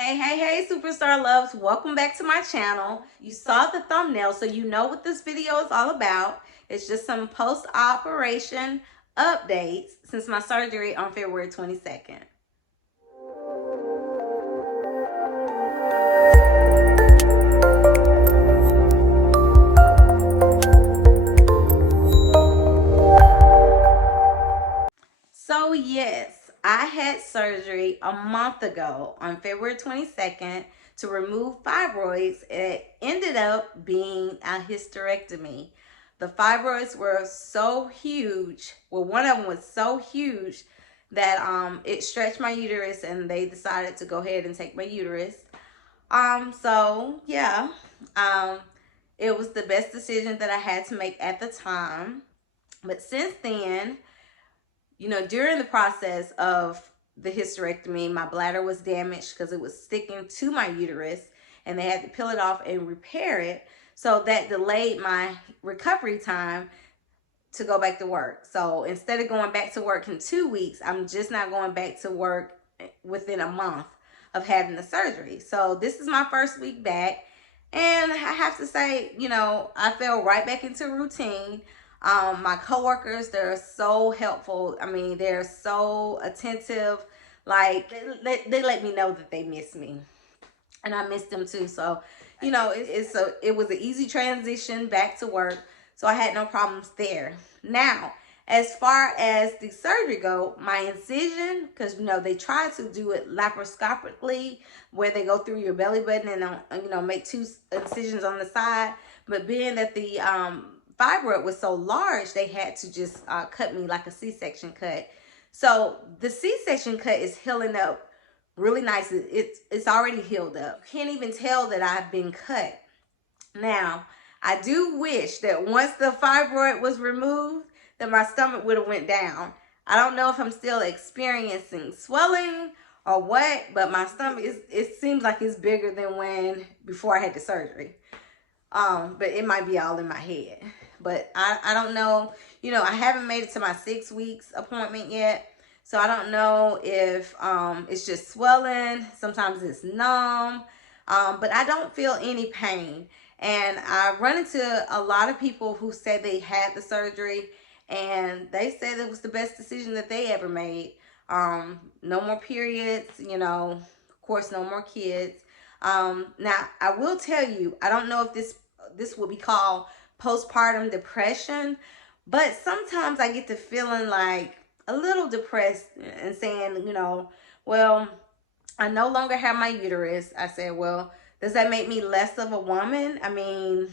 Hey, superstar loves. Welcome back to my channel. You saw the thumbnail, so you know what this video is all about. It's just some post-operation updates since my surgery on February 22nd. So yes, I had surgery a month ago on February 22nd to remove fibroids. It ended up being a hysterectomy. The fibroids were so huge. Well, one of them was so huge that it stretched my uterus, and they decided to go ahead and take my uterus. So yeah, um, it was the best decision that I had to make at the time. But since then, during the process of the hysterectomy, my bladder was damaged because it was sticking to my uterus, and they had to peel it off and repair it. So that delayed my recovery time to go back to work. So instead of going back to work in 2 weeks, I'm just not going back to work within a month of having the surgery. So this is my first week back. And I have to say, I fell right back into routine. My coworkers, they're so helpful. I mean, they're so attentive. Like, they let me know that they miss me, and I miss them too. So, it was an easy transition back to work. So I had no problems there. Now, as far as the surgery go, my incision, because they try to do it laparoscopically, where they go through your belly button and make two incisions on the side. But being that the fibroid was so large, they had to just cut me like a C-section cut. So the C-section cut is healing up really nice. It's already healed up. You can't even tell that I've been cut. Now, I do wish that once the fibroid was removed, that my stomach would have went down. I don't know if I'm still experiencing swelling or what, but my stomach it seems like it's bigger than before I had the surgery. But it might be all in my head. But I don't know. I haven't made it to my 6 weeks appointment yet. So I don't know if it's just swelling. Sometimes it's numb. But I don't feel any pain. And I run into a lot of people who say they had the surgery, and they said it was the best decision that they ever made. No more periods, of course, no more kids. Now, I will tell you, I don't know if this will be called postpartum depression, but sometimes I get to feeling like a little depressed and saying, well, I no longer have my uterus. I said, well, does that make me less of a woman? I mean,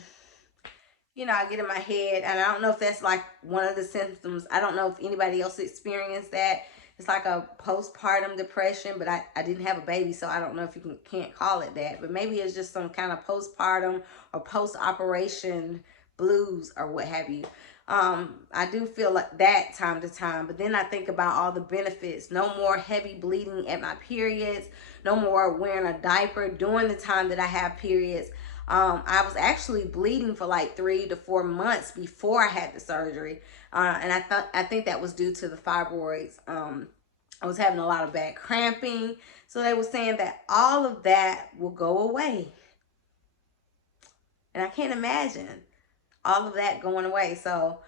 I get in my head, and I don't know if that's like one of the symptoms. I don't know if anybody else experienced that. It's like a postpartum depression, but I didn't have a baby, so I don't know if you can't call it that. But maybe it's just some kind of postpartum or post-operation blues or what have you. I do feel like that time to time, but then I think about all the benefits. No more heavy bleeding at my periods. No more wearing a diaper during the time that I have periods. I was actually bleeding for like 3 to 4 months before I had the surgery. And I think that was due to the fibroids. I was having a lot of bad cramping. So they were saying that all of that will go away. And I can't imagine all of that going away. So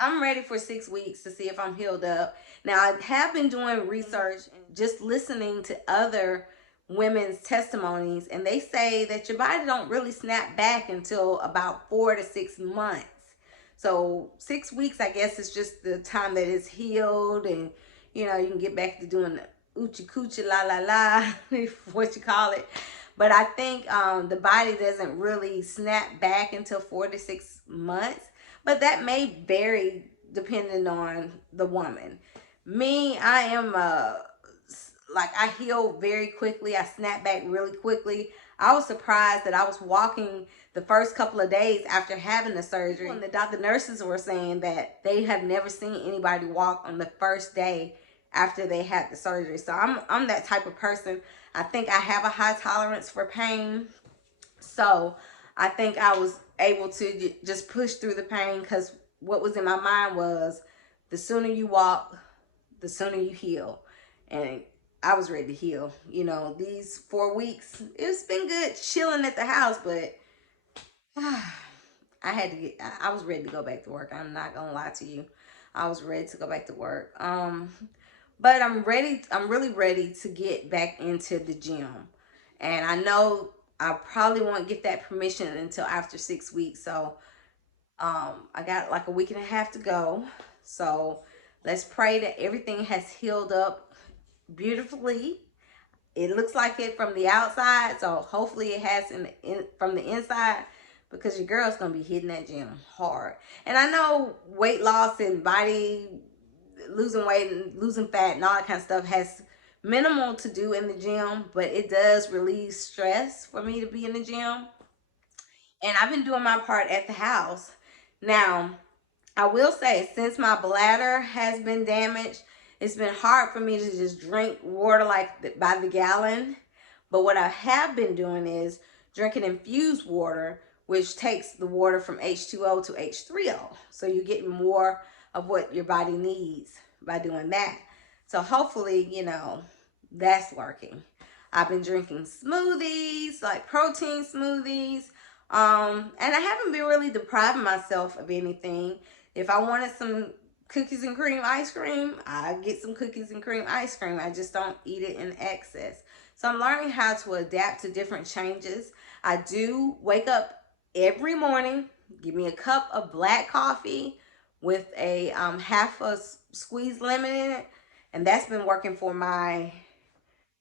I'm ready for 6 weeks to see if I'm healed up. Now, I have been doing research and just listening to other women's testimonies, and they say that your body don't really snap back until about 4 to 6 months. So 6 weeks, I guess, is just the time that it's healed, and you can get back to doing the oochie coochie la la la, what you call it. But I think the body doesn't really snap back until 4 to 6 months. But that may vary depending on the woman. Me, I am like I heal very quickly. I snap back really quickly. I was surprised that I was walking the first couple of days after having the surgery. And the nurses were saying that they have never seen anybody walk on the first day after they had the surgery. So I'm that type of person. I think I have a high tolerance for pain. So I think I was able to just push through the pain, because what was in my mind was the sooner you walk, the sooner you heal. And I was ready to heal. You know, these 4 weeks, it's been good chilling at the house, but I was ready to go back to work. I'm not gonna lie to you. I was ready to go back to work. But I'm really ready to get back into the gym. And I know I probably won't get that permission until after 6 weeks. So I got like a week and a half to go. So let's pray that everything has healed up beautifully. It looks like it from the outside, so hopefully it has from the inside, because your girl's gonna be hitting that gym hard. And I know weight loss and body losing weight and losing fat and all that kind of stuff has minimal to do in the gym, but it does relieve stress for me to be in the gym. And I've been doing my part at the house. Now, I will say, since my bladder has been damaged, it's been hard for me to just drink water like by the gallon. But what I have been doing is drinking infused water, which takes the water from H2O to H3O. So you're getting more of what your body needs by doing that. So hopefully, you know, that's working. I've been drinking smoothies, like protein smoothies. And I haven't been really depriving myself of anything. If I wanted some cookies and cream ice cream, I get some cookies and cream ice cream. I just don't eat it in excess. So I'm learning how to adapt to different changes. I do wake up every morning, give me a cup of black coffee with a half a squeezed lemon in it. And that's been working for my,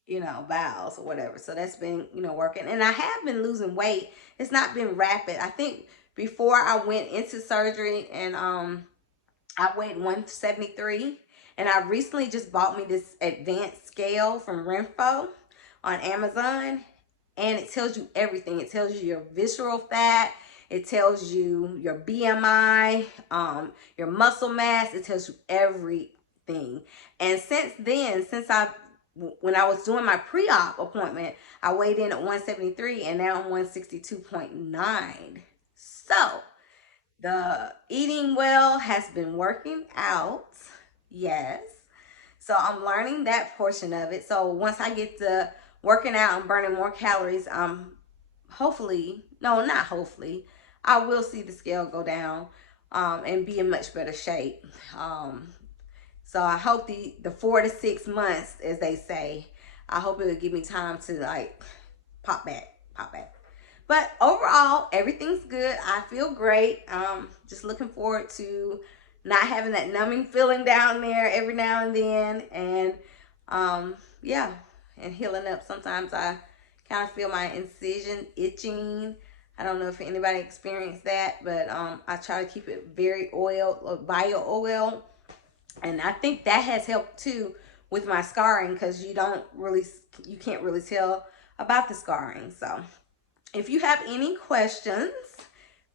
you know, bowels or whatever. So that's been, you know, working. And I have been losing weight. It's not been rapid. I think before I went into surgery, and I weighed 173. And I recently just bought me this advanced scale from Renfo on Amazon. And it tells you everything. It tells you your visceral fat. It tells you your BMI, your muscle mass. It tells you everything. And since then, when I was doing my pre-op appointment, I weighed in at 173, and now I'm 162.9. So the eating well has been working out. Yes. So I'm learning that portion of it. So once I get to working out and burning more calories, hopefully, no, not hopefully, I will see the scale go down and be in much better shape. So I hope the 4 to 6 months, as they say, I hope it'll give me time to like pop back. But overall, everything's good. I feel great. Just looking forward to not having that numbing feeling down there every now and then. And yeah, and healing up. Sometimes I kind of feel my incision itching. I don't know if anybody experienced that, but I try to keep it very bio oil. And I think that has helped too with my scarring, because you can't really tell about the scarring. So if you have any questions,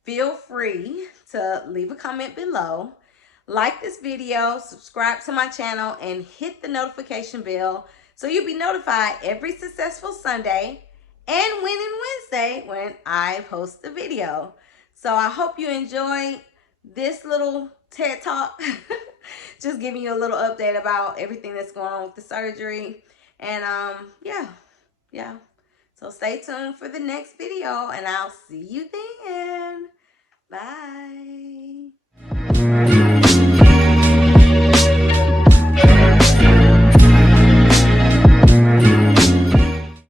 feel free to leave a comment below. Like this video, subscribe to my channel, and hit the notification bell so you'll be notified every successful Sunday and Winning Wednesday when I post the video. So I hope you enjoyed this little TED Talk. Just giving you a little update about everything that's going on with the surgery. And yeah. So stay tuned for the next video, and I'll see you then. Bye.